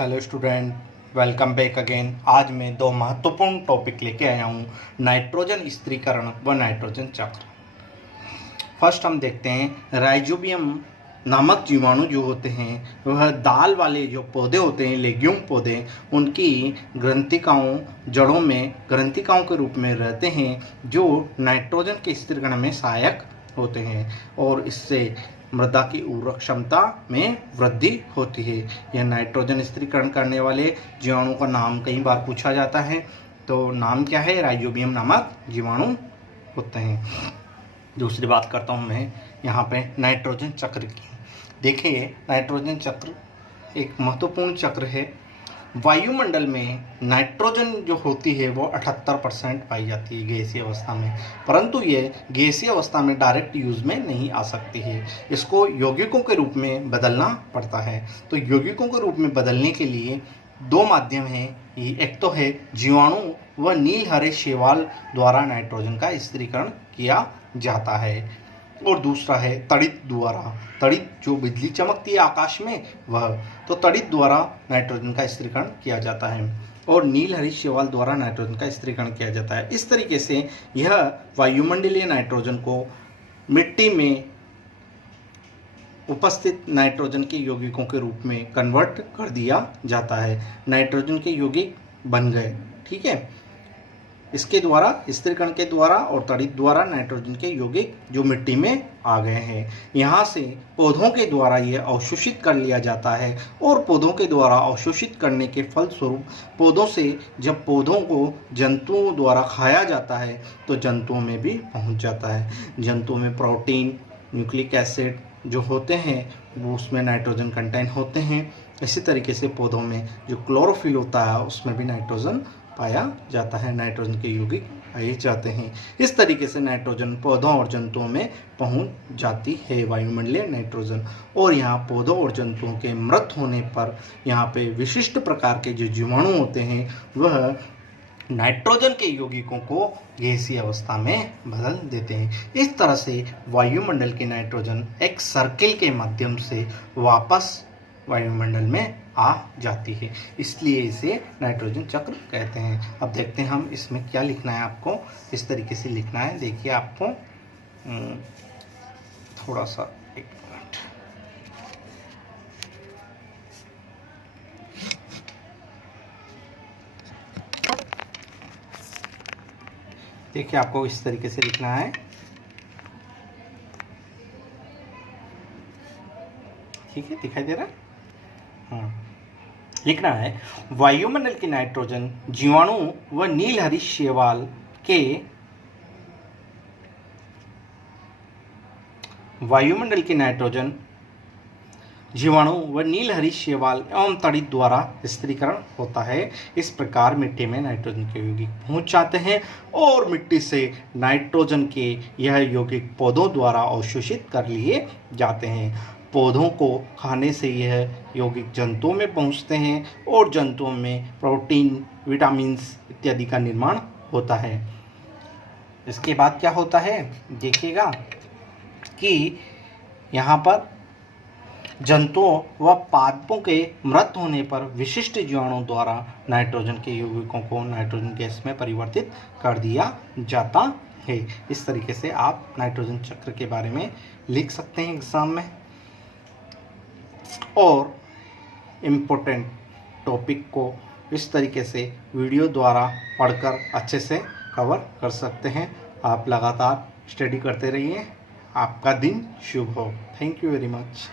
Hello student, welcome back again. आज मैं दो महत्वपूर्ण टॉपिक लेके आया हूँ, नाइट्रोजन स्थिरीकरण व नाइट्रोजन चक्र। फर्स्ट हम देखते हैं राइजोबियम नामक जीवाणु जो होते हैं वह दाल वाले जो पौधे होते हैं, लेग्यूम पौधे, उनकी ग्रंथिकाओं जड़ों में ग्रंथिकाओं के रूप में रहते हैं जो नाइट्रोजन के स्थिरीकरण में सहायक होते हैं और इससे मृदा की उर्वरक क्षमता में वृद्धि होती है। यह नाइट्रोजन स्थिरीकरण करने वाले जीवाणु का नाम कई बार पूछा जाता है, तो नाम क्या है? राइजोबियम नामक जीवाणु होते हैं। दूसरी बात करता हूँ मैं यहाँ पे नाइट्रोजन चक्र की। देखिए, नाइट्रोजन चक्र एक महत्वपूर्ण चक्र है। वायुमंडल में नाइट्रोजन जो होती है वो 78% पाई जाती है गैसीय अवस्था में, परंतु ये गैसीय अवस्था में डायरेक्ट यूज़ में नहीं आ सकती है। इसको यौगिकों के रूप में बदलना पड़ता है। तो यौगिकों के रूप में बदलने के लिए दो माध्यम हैं। एक तो है जीवाणु व नील हरे शैवाल द्वारा नाइट्रोजन का स्थिरीकरण किया जाता है, और दूसरा है तड़ित द्वारा। तड़ित जो बिजली चमकती है आकाश में, वह तो तड़ित द्वारा नाइट्रोजन का स्थिरीकरण किया जाता है, और नील हरी शैवाल द्वारा नाइट्रोजन का स्थिरीकरण किया जाता है। इस तरीके से यह वायुमंडलीय नाइट्रोजन को मिट्टी में उपस्थित नाइट्रोजन के यौगिकों के रूप में कन्वर्ट कर दिया जाता है। नाइट्रोजन के यौगिक बन गए, ठीक है। इसके द्वारा, स्थिरीकरण के द्वारा और तड़ित द्वारा नाइट्रोजन के यौगिक जो मिट्टी में आ गए हैं, यहाँ से पौधों के द्वारा यह अवशोषित कर लिया जाता है, और पौधों के द्वारा अवशोषित करने के फलस्वरूप पौधों से जब पौधों को जंतुओं द्वारा खाया जाता है तो जंतुओं में भी पहुँच जाता है। जंतुओं में प्रोटीन, न्यूक्लिक एसिड जो होते हैं वो उसमें नाइट्रोजन कंटेंट होते हैं। इसी तरीके से पौधों में जो क्लोरोफिल होता है उसमें भी नाइट्रोजन पाया जाता है, नाइट्रोजन के यौगिक पाए जाते हैं। इस तरीके से नाइट्रोजन पौधों और जंतुओं में पहुंच जाती है, वायुमंडलीय नाइट्रोजन। और यहाँ पौधों और जंतुओं के मृत होने पर यहाँ पे विशिष्ट प्रकार के जो जीवाणु होते हैं वह नाइट्रोजन के यौगिकों को गैसीय अवस्था में बदल देते हैं। इस तरह से वायुमंडल के नाइट्रोजन एक सर्किल के माध्यम से वापस वायुमंडल में आ जाती है, इसलिए इसे नाइट्रोजन चक्र कहते हैं। अब देखते हैं हम इसमें क्या लिखना है। आपको इस तरीके से लिखना है। देखिए, आपको थोड़ा सा एक मिनट, देखिए आपको इस तरीके से लिखना है, ठीक है, दिखाई दे रहा है? लिखना है वायुमंडल के नाइट्रोजन जीवाणु व नील हरी शैवाल के वायुमंडल के नाइट्रोजन जीवाणु व नील हरी शैवाल एवं तड़ित द्वारा स्थिरीकरण होता है। इस प्रकार मिट्टी में नाइट्रोजन के यौगिक पहुंच जाते हैं और मिट्टी से नाइट्रोजन के यह यौगिक पौधों द्वारा अवशोषित कर लिए जाते हैं। पौधों को खाने से यह यौगिक जंतुओं में पहुंचते हैं और जंतुओं में प्रोटीन, विटामिन्स इत्यादि का निर्माण होता है। इसके बाद क्या होता है, देखिएगा कि यहाँ पर जंतुओं व पादपों के मृत होने पर विशिष्ट जीवाणुओं द्वारा नाइट्रोजन के यौगिकों को नाइट्रोजन गैस में परिवर्तित कर दिया जाता है। इस तरीके से आप नाइट्रोजन चक्र के बारे में लिख सकते हैं एग्जाम में, और इम्पोर्टेंट टॉपिक को इस तरीके से वीडियो द्वारा पढ़कर अच्छे से कवर कर सकते हैं। आप लगातार स्टडी करते रहिए। आपका दिन शुभ हो। Thank you very much.